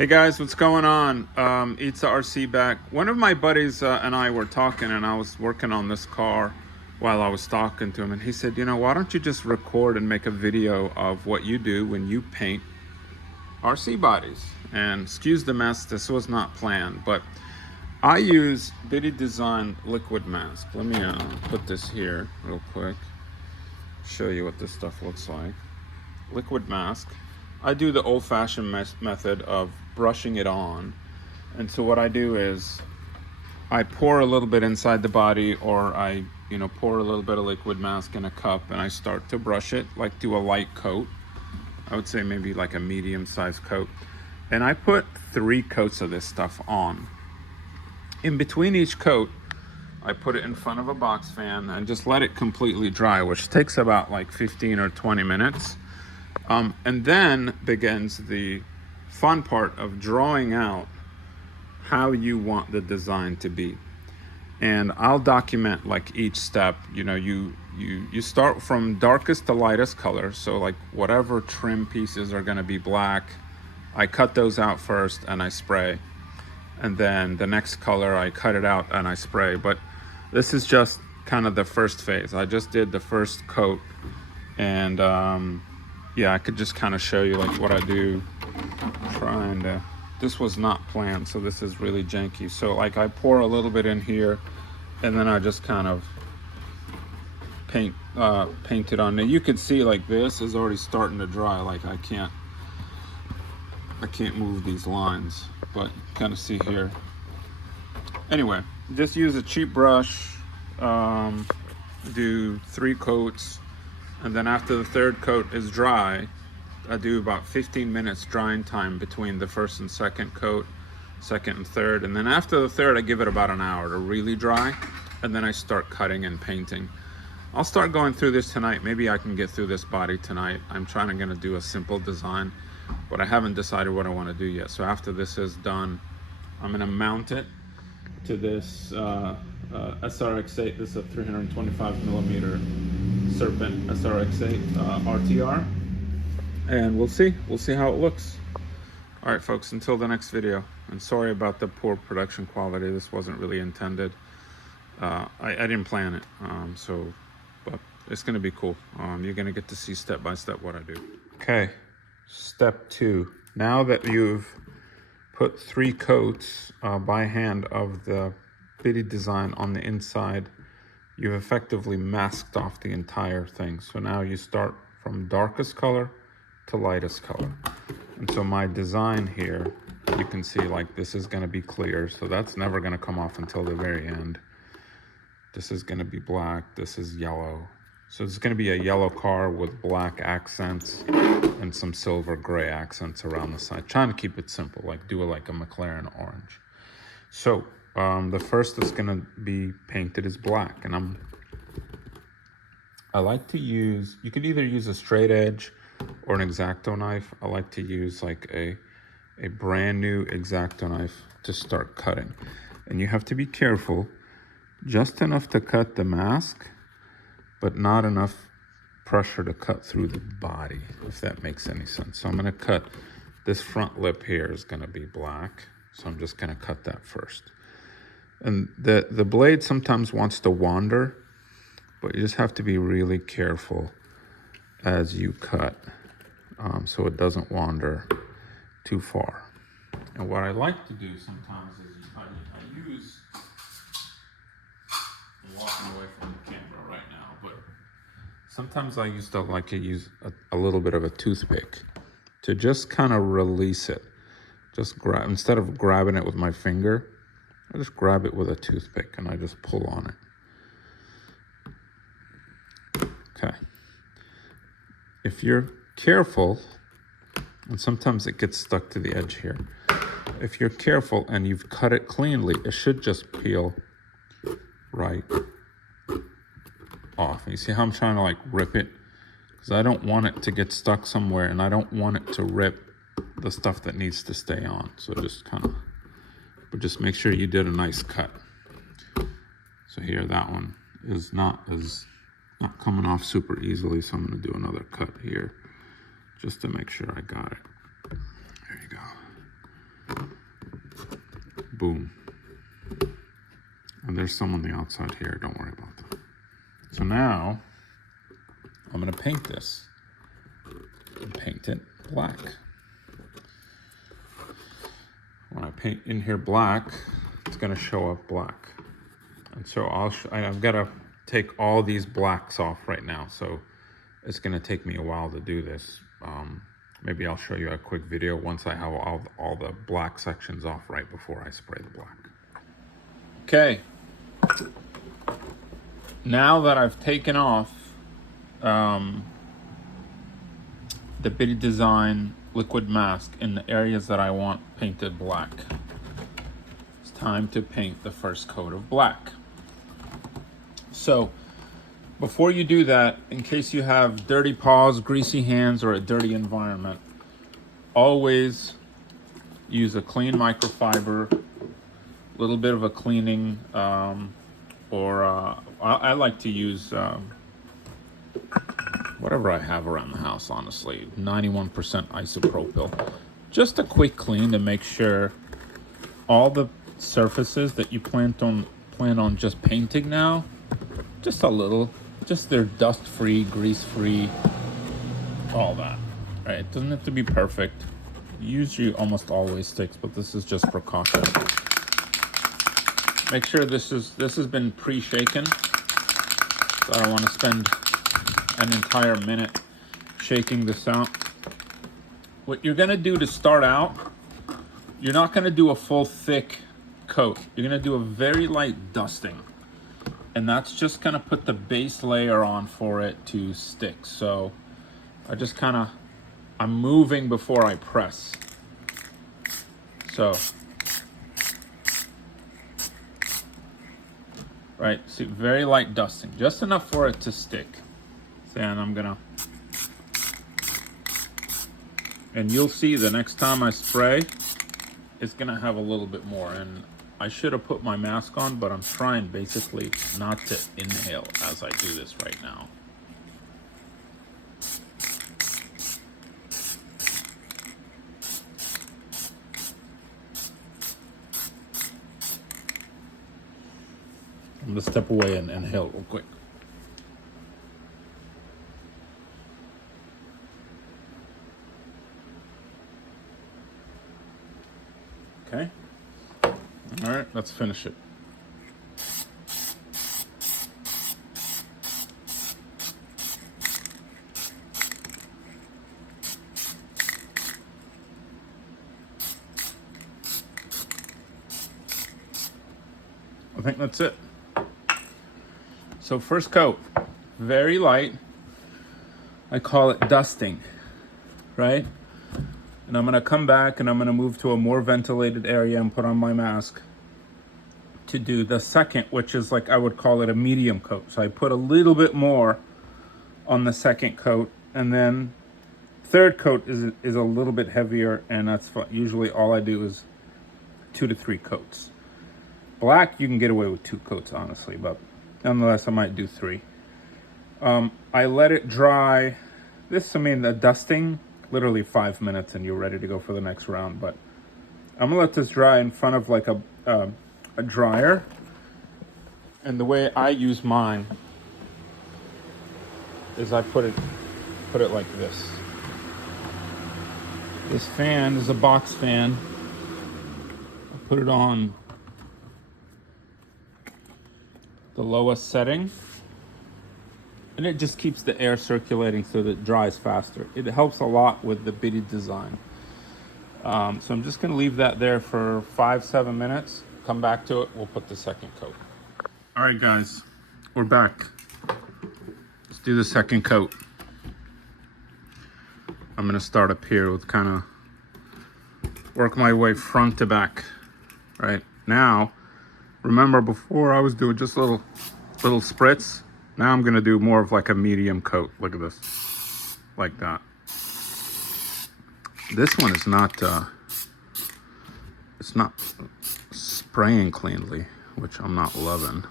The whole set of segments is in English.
Hey guys, what's going on? It's RC back. One of my buddies and I were talking, and I was working on this car while I was talking to him, and he said, why don't you just record and make a video of what you do when you paint RC bodies? And excuse the mess, this was not planned, but I use Bittydesign liquid mask. Let me put this here real quick, show you what this stuff looks like. Liquid mask. I do the old-fashioned method of brushing it on. And so what I do is I pour a little bit inside the body, or I pour a little bit of liquid mask in a cup, and I start to brush it, like do a light coat. I would say maybe like a medium-sized coat. And I put 3 coats of this stuff on. In between each coat, I put it in front of a box fan and just let it completely dry, which takes about like 15 or 20 minutes. And then begins the fun part of drawing out how you want the design to be. And I'll document like each step. You start from darkest to lightest color. So like whatever trim pieces are gonna be black, I cut those out first and I spray. And then the next color, I cut it out and I spray. But this is just kind of the first phase. I just did the first coat, and yeah, I could just kind of show you like what I do. This was not planned, so this is really janky. So like I pour a little bit in here, and then I just kind of paint it on. Now you can see like this is already starting to dry. Like I can't move these lines, but kind of see here. Anyway, just use a cheap brush, do 3 coats. And then after the 3rd coat is dry, I do about 15 minutes drying time between the 1st and 2nd coat, 2nd and 3rd. And then after the 3rd, I give it about an hour to really dry. And then I start cutting and painting. I'll start going through this tonight. Maybe I can get through this body tonight. I'm gonna do a simple design, but I haven't decided what I want to do yet. So after this is done, I'm gonna mount it to this SRX8. This is a 325 millimeter Serpent SRX8 RTR, and we'll see how it looks. All right, folks, until the next video. And sorry about the poor production quality. This wasn't really intended. I didn't plan it, but it's gonna be cool. You're gonna get to see step by step what I do. Okay, step 2. Now that you've put 3 coats by hand of the Bittydesign on the inside, you've effectively masked off the entire thing. So now you start from darkest color to lightest color. And so my design here, you can see like this is gonna be clear. So that's never gonna come off until the very end. This is gonna be black, this is yellow. So it's gonna be a yellow car with black accents and some silver gray accents around the side. Trying to keep it simple, like do it like a McLaren orange. So the first that's gonna be painted is black, and I like to use, you could either use a straight edge or an X-Acto knife. I like to use like a brand new X-Acto knife to start cutting. And you have to be careful, just enough to cut the mask, but not enough pressure to cut through the body, if that makes any sense. So I'm gonna cut, this front lip here is gonna be black. So I'm just gonna cut that first. And the blade sometimes wants to wander, but you just have to be really careful as you cut, so it doesn't wander too far. And what I like to do sometimes is I use, I'm walking away from the camera right now, but sometimes I used to like to use a little bit of a toothpick to just kind of release it. Just grab, instead of grabbing it with my finger, I just grab it with a toothpick and I just pull on it. Okay. If you're careful, and sometimes it gets stuck to the edge here. If you're careful and you've cut it cleanly, it should just peel right off. You see how I'm trying to like rip it? Because I don't want it to get stuck somewhere, and I don't want it to rip the stuff that needs to stay on. So just kind of, but just make sure you did a nice cut. So here, that one is not coming off super easily, so I'm gonna do another cut here just to make sure I got it. There you go. boom. And there's some on the outside here, don't worry about that. So now, I'm gonna paint this. And paint it black. When I paint in here black, it's gonna show up black. And so I've gotta take all these blacks off right now. So it's gonna take me a while to do this. Maybe I'll show you a quick video once I have all the black sections off right before I spray the black. Okay. Now that I've taken off the Bittydesign liquid mask in the areas that I want painted black, it's time to paint the first coat of black. So before you do that, in case you have dirty paws, greasy hands, or a dirty environment, always use a clean microfiber, a little bit of a cleaning, I like to use whatever I have around the house, honestly, 91% isopropyl. Just a quick clean to make sure all the surfaces that you plan on just painting now, just a little, just they're dust-free, grease-free, all that, right? It doesn't have to be perfect. Usually almost always sticks, but this is just precaution. Make sure this has been pre-shaken. So I don't want to spend an entire minute shaking this out. What you're gonna do to start out, you're not gonna do a full thick coat. You're gonna do a very light dusting. And that's just gonna put the base layer on for it to stick. So I'm moving before I press. So, right, see, very light dusting, just enough for it to stick. And and you'll see the next time I spray, it's gonna have a little bit more. And I should have put my mask on, but I'm trying basically not to inhale as I do this right now. I'm gonna step away and inhale real quick. Okay. All right, let's finish it. I think that's it. So first coat, very light. I call it dusting, right? And I'm gonna come back and I'm gonna move to a more ventilated area and put on my mask to do the second, which is like, I would call it a medium coat. So I put a little bit more on the second coat, and then third coat is a little bit heavier, and that's usually all I do is 2 to 3 coats. Black, you can get away with 2 coats, honestly, but nonetheless, I might do 3. I let it dry. The dusting, literally 5 minutes and you're ready to go for the next round. But I'm gonna let this dry in front of like a dryer. And the way I use mine is I put it like this. This fan is a box fan. I put it on the lowest setting, and it just keeps the air circulating so that it dries faster. It helps a lot with the Bittydesign. So I'm just gonna leave that there for 5-7 minutes. Come back to it, we'll put the second coat. All right guys, we're back. Let's do the second coat. I'm gonna start up here with kind of work my way front to back. Right now, remember before I was doing just little spritz. Now I'm gonna do more of like a medium coat. Look at this, like that. This one is not, it's not spraying cleanly, which I'm not loving,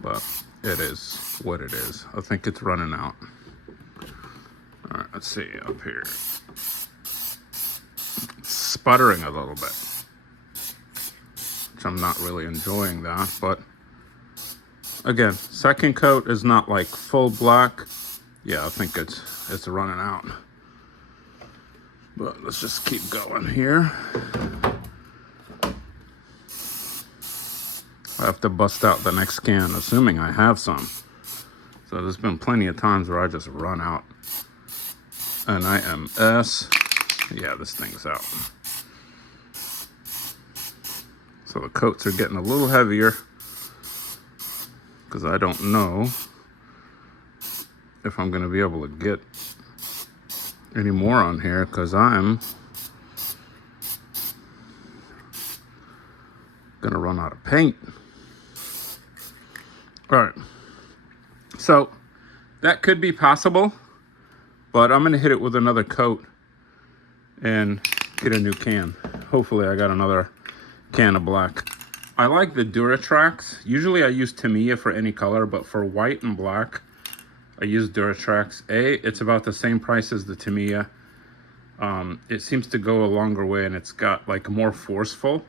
but it is what it is. I think it's running out. All right, let's see up here. It's sputtering a little bit. which I'm not really enjoying that. But again, second coat is not like full black. Yeah, I think it's running out. But let's just keep going here. I have to bust out the next can, assuming I have some. So there's been plenty of times where I just run out. And I am yeah, this thing's out. So the coats are getting a little heavier because I don't know if I'm gonna be able to get any more on here because I'm gonna run out of paint. All right, so that could be possible, but I'm gonna hit it with another coat and get a new can. Hopefully I got another can of black. I like the Duratrax. Usually I use Tamiya for any color, but for white and black, I use Duratrax. It's about the same price as the Tamiya. It seems to go a longer way and it's got like more forceful.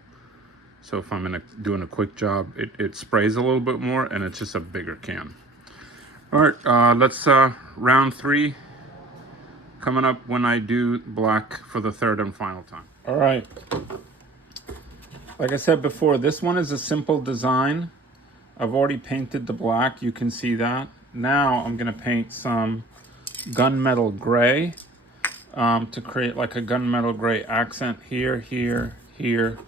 So if I'm doing a quick job, it sprays a little bit more and it's just a bigger can. All right, let's round 3 coming up when I do black for the third and final time. All right. Like I said before, this one is a simple design. I've already painted the black, you can see that. Now I'm gonna paint some gunmetal gray to create like a gunmetal gray accent here, here, here,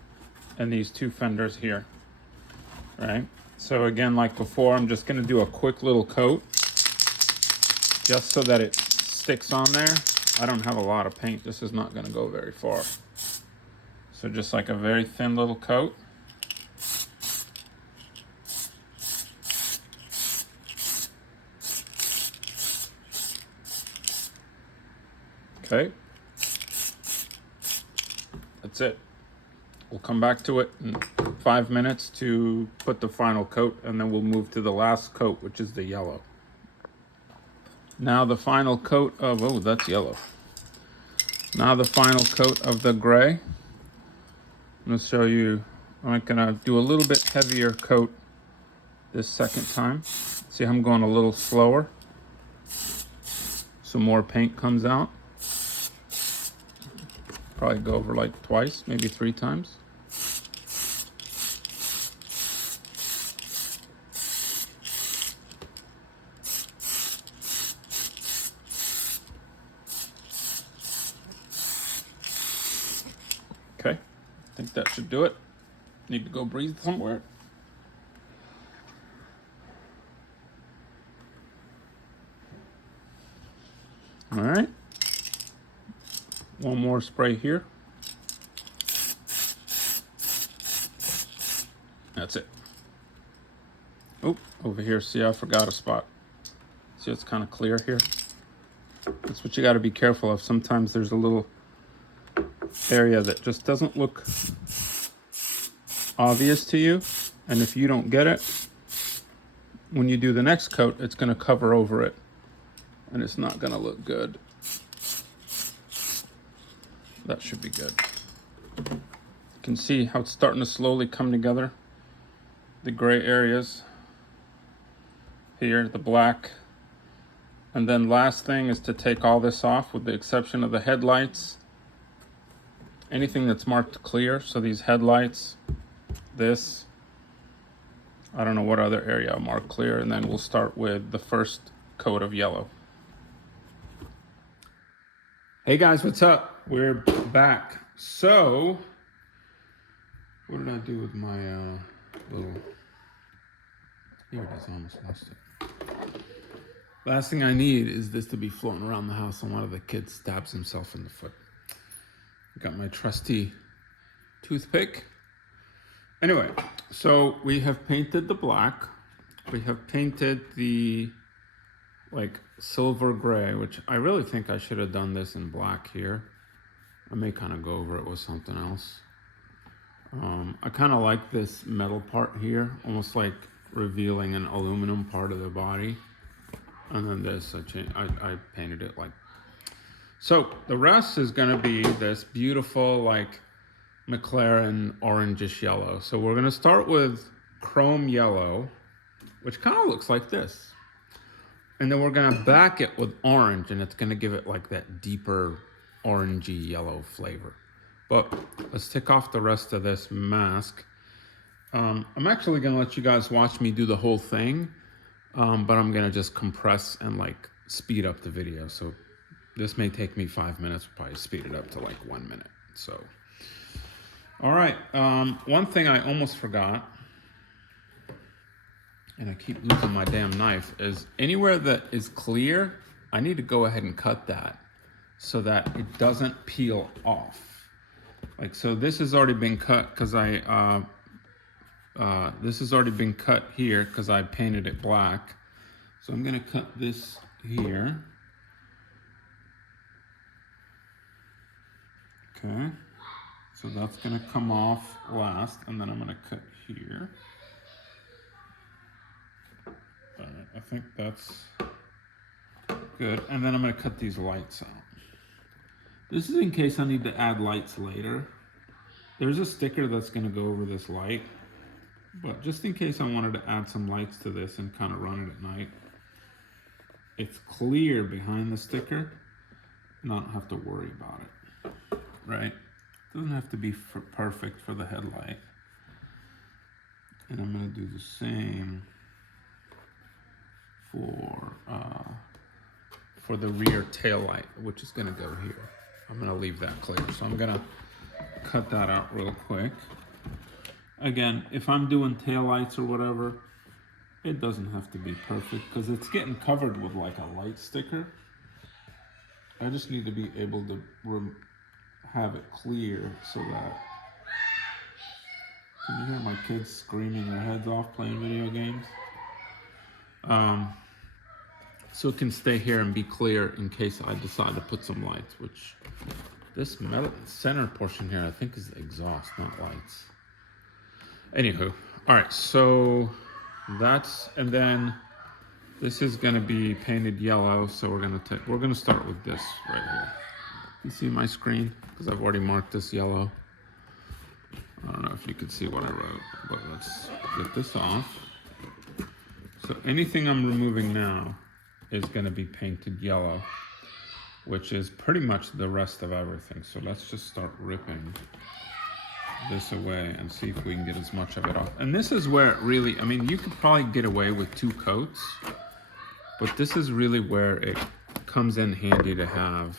and these 2 fenders here, right? So again, like before, I'm just gonna do a quick little coat just so that it sticks on there. I don't have a lot of paint. This is not gonna go very far. So just like a very thin little coat. Okay. That's it. We'll come back to it in 5 minutes to put the final coat, and then we'll move to the last coat, which is the yellow. Now the final coat of, oh, that's yellow. Now the final coat of the gray. I'm gonna show you, I'm gonna do a little bit heavier coat this second time. See how I'm going a little slower? Some more paint comes out. Probably go over like twice, maybe 3 times. Okay, I think that should do it. Need to go breathe somewhere. All right. One more spray here. That's it. Oh, over here, see, I forgot a spot. See, it's kind of clear here. That's what you got to be careful of. Sometimes there's a little area that just doesn't look obvious to you. And if you don't get it, when you do the next coat, it's going to cover over it. And it's not going to look good. That should be good. You can see how it's starting to slowly come together. The gray areas here, the black. And then last thing is to take all this off with the exception of the headlights. Anything that's marked clear. So these headlights, this, I don't know what other area I'll mark clear. And then we'll start with the first coat of yellow. Hey guys, what's up? We're back. So, what did I do with my little, here it is, I almost lost it. Last thing I need is this to be floating around the house and one of the kids stabs himself in the foot. Got my trusty toothpick. Anyway, so we have painted the black. We have painted the like silver gray, which I really think I should have done this in black here. I may kind of go over it with something else. I kind of like this metal part here, almost like revealing an aluminum part of the body. And then this, I painted it like. So the rest is gonna be this beautiful like McLaren orangish yellow. So we're gonna start with chrome yellow, which kind of looks like this. And then we're gonna back it with orange, and it's gonna give it like that deeper orangey yellow flavor. But let's take off the rest of this mask. I'm actually gonna let you guys watch me do the whole thing, but I'm gonna just compress and like speed up the video. So this may take me 5 minutes, we'll probably speed it up to like 1 minute. So, all right, one thing I almost forgot, and I keep losing my damn knife, is anywhere that is clear, I need to go ahead and cut that so that it doesn't peel off. Like, so this has already been cut because this has already been cut here because I painted it black. So I'm gonna cut this here. Okay, so that's gonna come off last, and then I'm gonna cut here. All right, I think that's good. And then I'm gonna cut these lights out. This is in case I need to add lights later. There's a sticker that's gonna go over this light, but just in case I wanted to add some lights to this and kind of run it at night, it's clear behind the sticker, and I don't have to worry about it, right? It doesn't have to be perfect for the headlight. And I'm gonna do the same for the rear tail light, which is gonna go here. I'm gonna leave that clear. So I'm gonna cut that out real quick. Again, if I'm doing tail lights or whatever, it doesn't have to be perfect because it's getting covered with like a light sticker. I just need to be able to have it clear so that, can you hear my kids screaming their heads off playing video games? So it can stay here and be clear in case I decide to put some lights, which this metal center portion here I think is the exhaust, not lights. Anywho, all right, so that's, and then this is gonna be painted yellow, so we're gonna start with this right here. You see my screen? Because I've already marked this yellow. I don't know if you can see what I wrote, but let's get this off. So anything I'm removing now is gonna be painted yellow, which is pretty much the rest of everything. So let's just start ripping this away and see if we can get as much of it off. And this is where it really, I mean, you could probably get away with 2 coats, but this is really where it comes in handy to have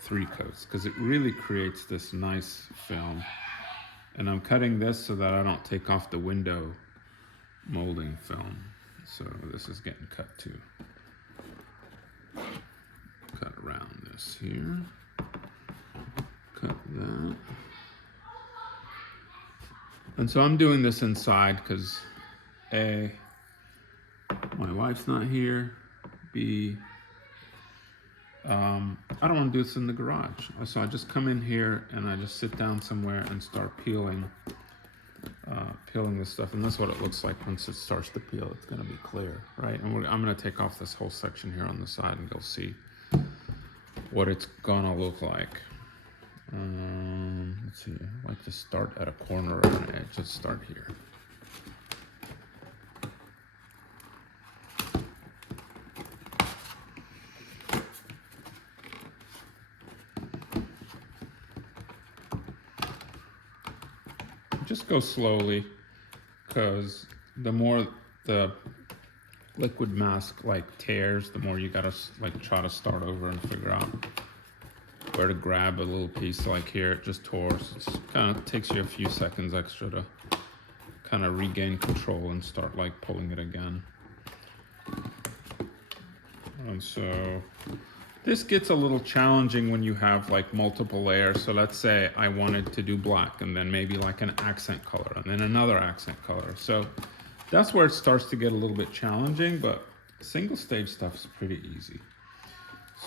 3 coats, because it really creates this nice film. And I'm cutting this so that I don't take off the window molding film. So this is getting cut too. Cut around this here. Cut that. And so I'm doing this inside because A, my wife's not here. B, I don't want to do this in the garage. So I just come in here and I just sit down somewhere and start peeling this stuff. And that's what it looks like once it starts to peel. It's going to be clear, right? And I'm going to take off this whole section here on the side and you'll see what it's going to look like. Let's see, I like to start at a corner or an edge. Let's start here. Just go slowly, because the more the liquid mask like tears, the more you gotta like try to start over and figure out where to grab a little piece. Like here, it just tore. So it's kind of takes you a few seconds extra to kind of regain control and start like pulling it again. And so this gets a little challenging when you have like multiple layers. So let's say I wanted to do black and then maybe like an accent color and then another accent color. So that's where it starts to get a little bit challenging, but single stage stuff is pretty easy.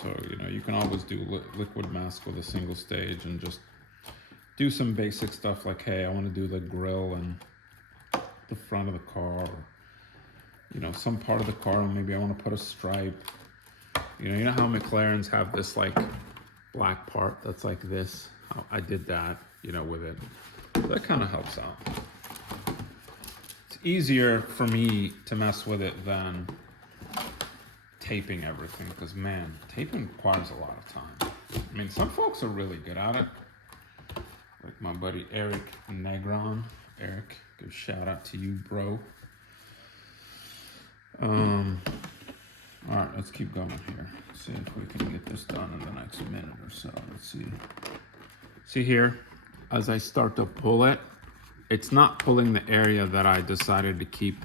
So, you know, you can always do liquid mask with a single stage and just do some basic stuff like, hey, I want to do the grill and the front of the car, or, you know, some part of the car, and maybe I want to put a stripe. You know how McLarens have this like black part that's like this. I did that, you know, with it. So that kind of helps out. It's easier for me to mess with it than taping everything, because man, taping requires a lot of time. I mean, some folks are really good at it. Like my buddy Eric Negron. Eric, give a shout out to you, bro. All right, let's keep going here. See if we can get this done in the next minute or so. Let's see. See here, as I start to pull it, it's not pulling the area that I decided to keep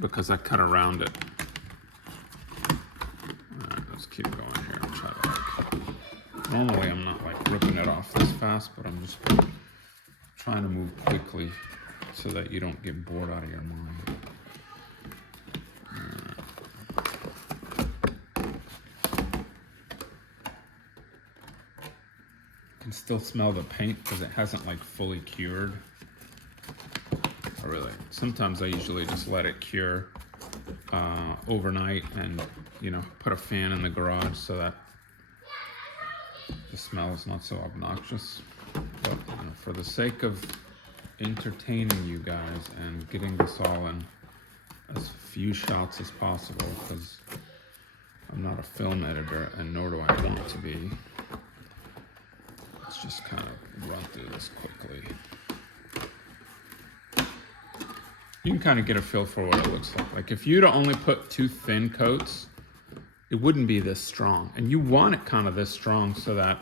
because I cut around it. All right, let's keep going here and try to like, normally I'm not like ripping it off this fast, but I'm just trying to move quickly so that you don't get bored out of your mind. Can still smell the paint because it hasn't like fully cured. Sometimes I usually just let it cure overnight and, you know, put a fan in the garage so that the smell is not so obnoxious. But you know, for the sake of entertaining you guys and getting this all in as few shots as possible, because I'm not a film editor and nor do I want to be. Let's just kind of run through this quickly. You can kind of get a feel for what it looks like. Like if you'd only put 2 thin coats, it wouldn't be this strong. And you want it kind of this strong so that,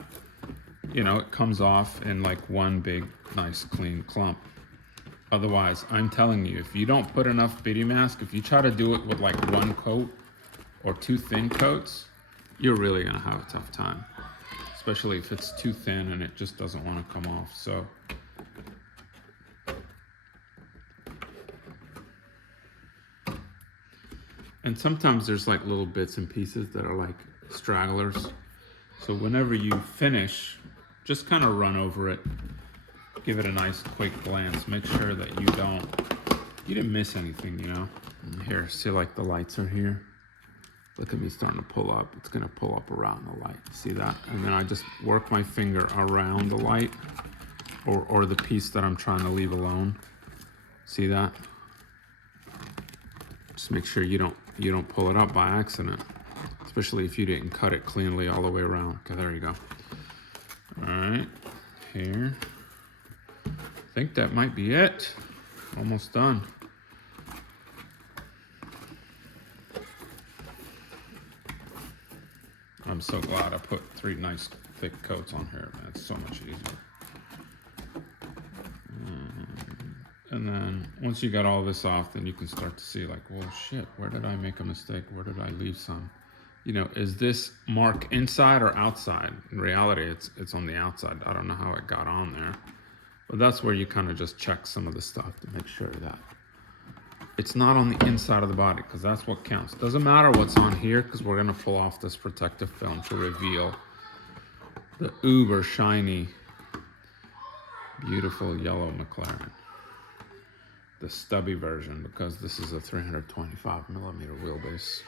you know, it comes off in like one big, nice, clean clump. Otherwise, I'm telling you, if you don't put enough bitty mask, if you try to do it with like 1 coat or 2 thin coats, you're really gonna have a tough time. Especially if it's too thin and it just doesn't want to come off. So and sometimes there's like little bits and pieces that are like stragglers. So whenever you finish, just kind of run over it, give it a nice quick glance, make sure that you didn't miss anything, you know. And here, see like the lights are here. Look at me starting to pull up. It's gonna pull up around the light. See that? And then I just work my finger around the light or the piece that I'm trying to leave alone. See that? Just make sure you don't pull it up by accident, especially if you didn't cut it cleanly all the way around. Okay, there you go. All right, here. I think that might be it. Almost done. I'm so glad I put 3 nice thick coats on here, man. It's so much easier. And then once you got all this off, then you can start to see like, well, shit, where did I make a mistake? Where did I leave some? You know, is this mark inside or outside? In reality, it's on the outside. I don't know how it got on there. But that's where you kind of just check some of the stuff to make sure that it's not on the inside of the body, because that's what counts. Doesn't matter what's on here, because we're going to pull off this protective film to reveal the uber shiny, beautiful yellow McLaren. The stubby version, because this is a 325 millimeter wheelbase.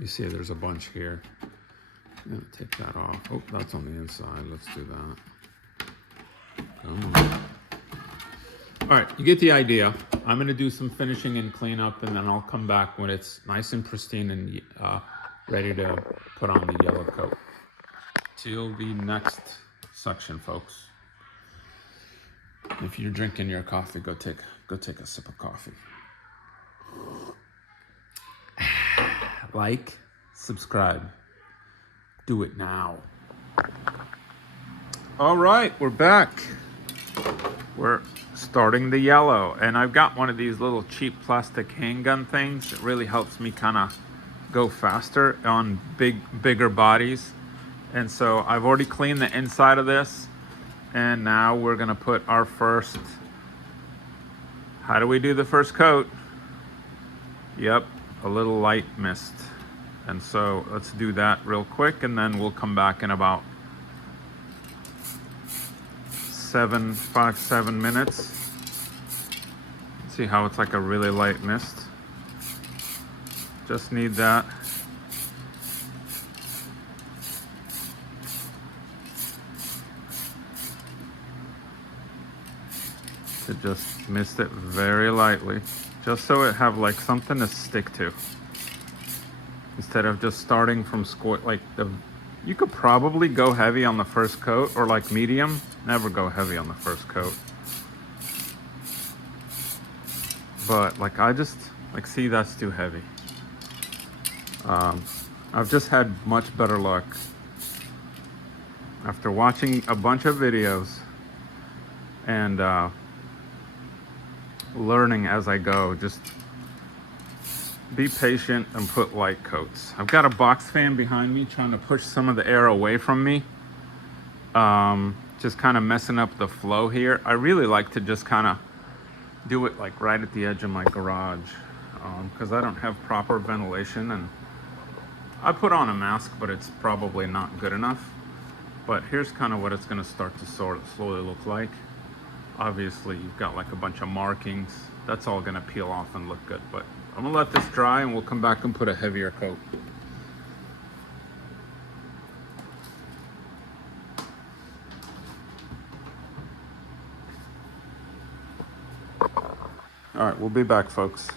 You see there's a bunch here. I'm going to take that off. Oh, that's on the inside. Let's do that. Come on. All right, you get the idea. I'm gonna do some finishing and cleanup, and then I'll come back when it's nice and pristine and ready to put on the yellow coat. Till the next section, folks. If you're drinking your coffee, go take a sip of coffee. Like, subscribe. Do it now. All right, we're back. We're starting the yellow, and I've got one of these little cheap plastic handgun things. It really helps me kind of go faster on bigger bodies. And so I've already cleaned the inside of this, and now we're gonna put our first, how do we do the first coat? Yep, a little light mist. And so let's do that real quick, and then we'll come back in about 7 minutes. See how it's like a really light mist? Just need that. to just mist it very lightly, just so it have like something to stick to. Instead of just starting from you could probably go heavy on the first coat or like medium. Never go heavy on the first coat. But like I just like, see, that's too heavy. I've just had much better luck after watching a bunch of videos and learning as I go. Just be patient and put light coats. I've got a box fan behind me trying to push some of the air away from me. Just kind of messing up the flow here. I really like to just kind of do it like right at the edge of my garage, because I don't have proper ventilation, and I put on a mask, but it's probably not good enough. But here's kind of what it's going to start to slowly look like. Obviously you've got like a bunch of markings. That's all going to peel off and look good, but I'm gonna let this dry and we'll come back and put a heavier coat. All right, we'll be back, folks.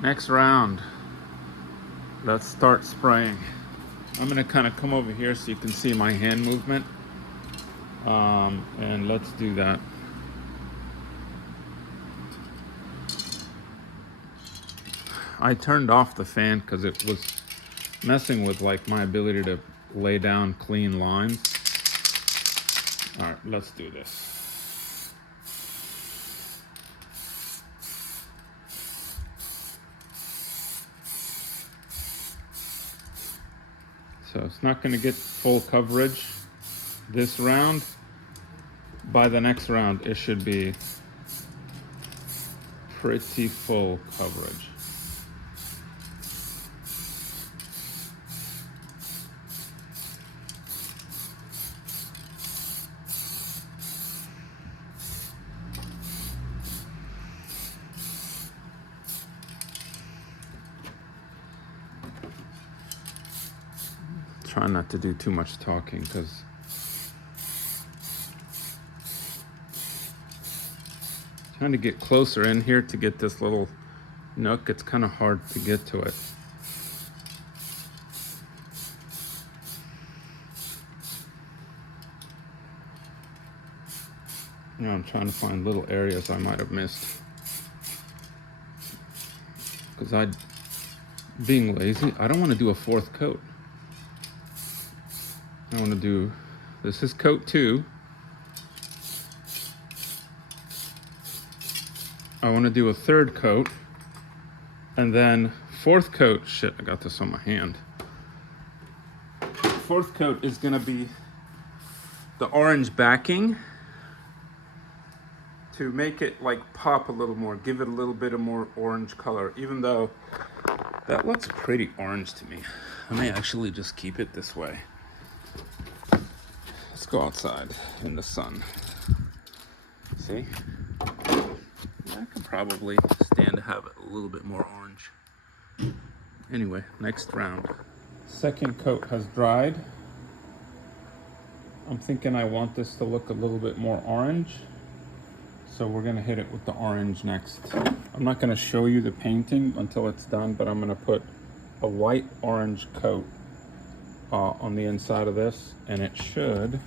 Next round, let's start spraying. I'm gonna kind of come over here so you can see my hand movement. And let's do that. I turned off the fan because it was messing with like my ability to lay down clean lines. All right, let's do this. So it's not going to get full coverage this round. By the next round, it should be pretty full coverage. Try not to do too much talking because trying to get closer in here to get this little nook, it's kind of hard to get to it. Now I'm trying to find little areas I might have missed because being lazy, I don't want to do a fourth coat. I want to do, this is coat 2. I want to do a third coat, and then fourth coat, shit, I got this on my hand. Fourth coat is going to be the orange backing to make it like pop a little more, give it a little bit of more orange color, even though that looks pretty orange to me. I may actually just keep it this way. Let's go outside in the sun. See? I could probably stand to have it a little bit more orange. Anyway, next round. Second coat has dried. I'm thinking I want this to look a little bit more orange. So we're gonna hit it with the orange next. I'm not gonna show you the painting until it's done, but I'm gonna put a white orange coat on the inside of this, and it should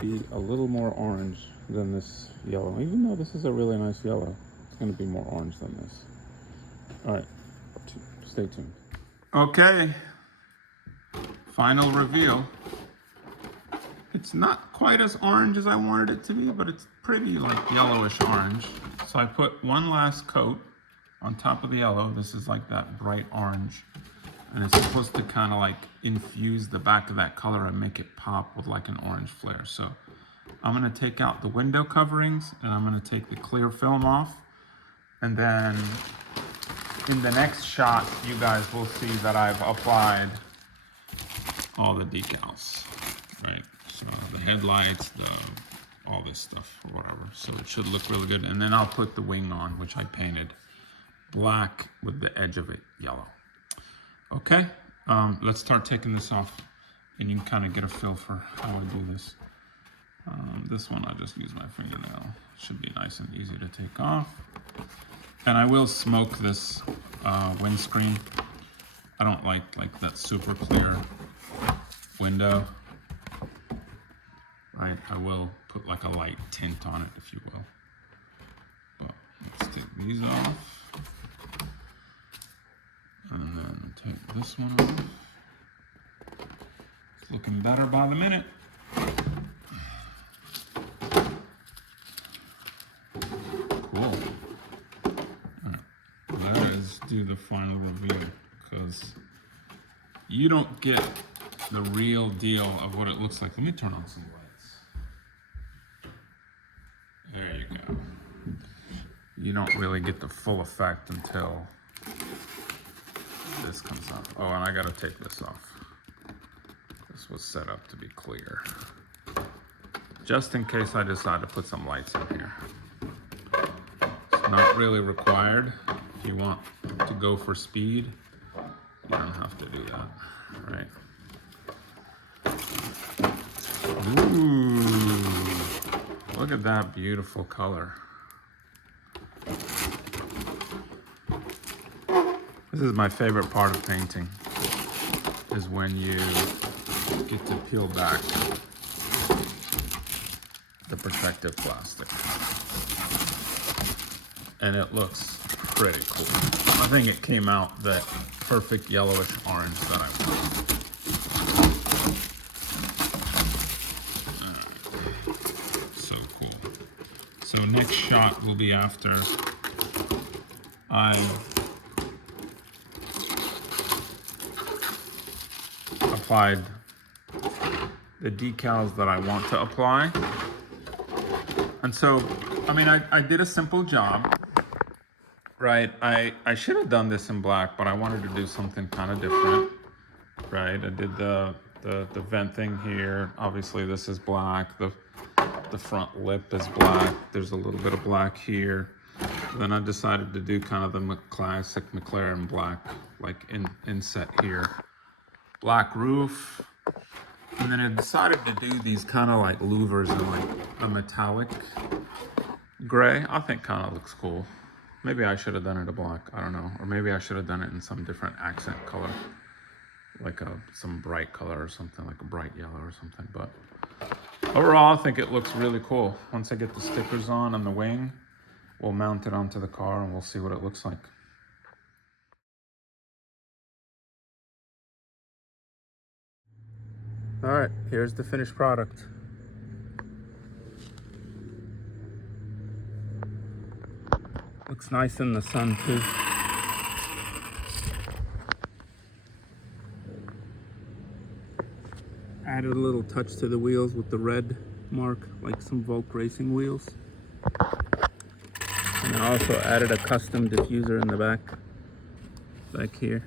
be a little more orange than this yellow. Even though this is a really nice yellow, it's going to be more orange than this. All right, stay tuned. Okay, final reveal. It's not quite as orange as I wanted it to be, but it's pretty like yellowish orange. So I put one last coat on top of the yellow. This is like that bright orange. And it's supposed to kind of like infuse the back of that color and make it pop with like an orange flare. So I'm gonna take out the window coverings and I'm gonna take the clear film off. And then in the next shot, you guys will see that I've applied all the decals, right? So the headlights, all this stuff or whatever. So it should look really good. And then I'll put the wing on, which I painted black with the edge of it yellow. Okay, let's start taking this off and you can kind of get a feel for how I do this. This one I just use my fingernail. Should be nice and easy to take off. And I will smoke this windscreen. I don't like that super clear window. Right, I will put like a light tint on it, if you will. But let's take these off. And then take this one off. It's looking better by the minute. Cool. Alright, let us do the final review, because you don't get the real deal of what it looks like. Let me turn on some lights. There you go. You don't really get the full effect until this comes off. Oh, and I gotta take this off. This was set up to be clear, just in case I decide to put some lights in here. It's not really required. If you want to go for speed, you don't have to do that, right? Ooh, look at that beautiful color. This is my favorite part of painting, is when you get to peel back the protective plastic. And it looks pretty cool. I think it came out that perfect yellowish orange that I want. So cool. So next shot will be after I've applied the decals that I want to apply. And so, I mean, I did a simple job, right? I should have done this in black, but I wanted to do something kind of different, right? I did the vent thing here. Obviously this is black. The front lip is black. There's a little bit of black here. Then I decided to do kind of the classic McLaren black, like inset here. Black roof. And then I decided to do these kind of like louvers in like a metallic gray. I think kind of looks cool. Maybe I should have done it in black, I don't know. Or maybe I should have done it in some different accent color. Like some bright color or something, like a bright yellow or something. But overall, I think it looks really cool. Once I get the stickers on the wing, we'll mount it onto the car and we'll see what it looks like. All right, here's the finished product. Looks nice in the sun too. Added a little touch to the wheels with the red mark, like some Volk racing wheels. And I also added a custom diffuser in the back here.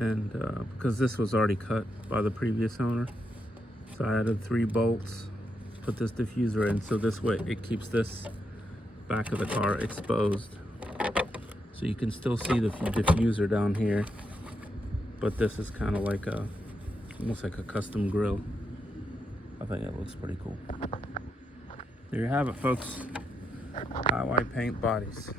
And because this was already cut by the previous owner, so I added 3 bolts, put this diffuser in, so this way it keeps this back of the car exposed, so you can still see the diffuser down here, but this is kind of like almost like a custom grill. I think it looks pretty cool. There you have it, folks, how I paint bodies.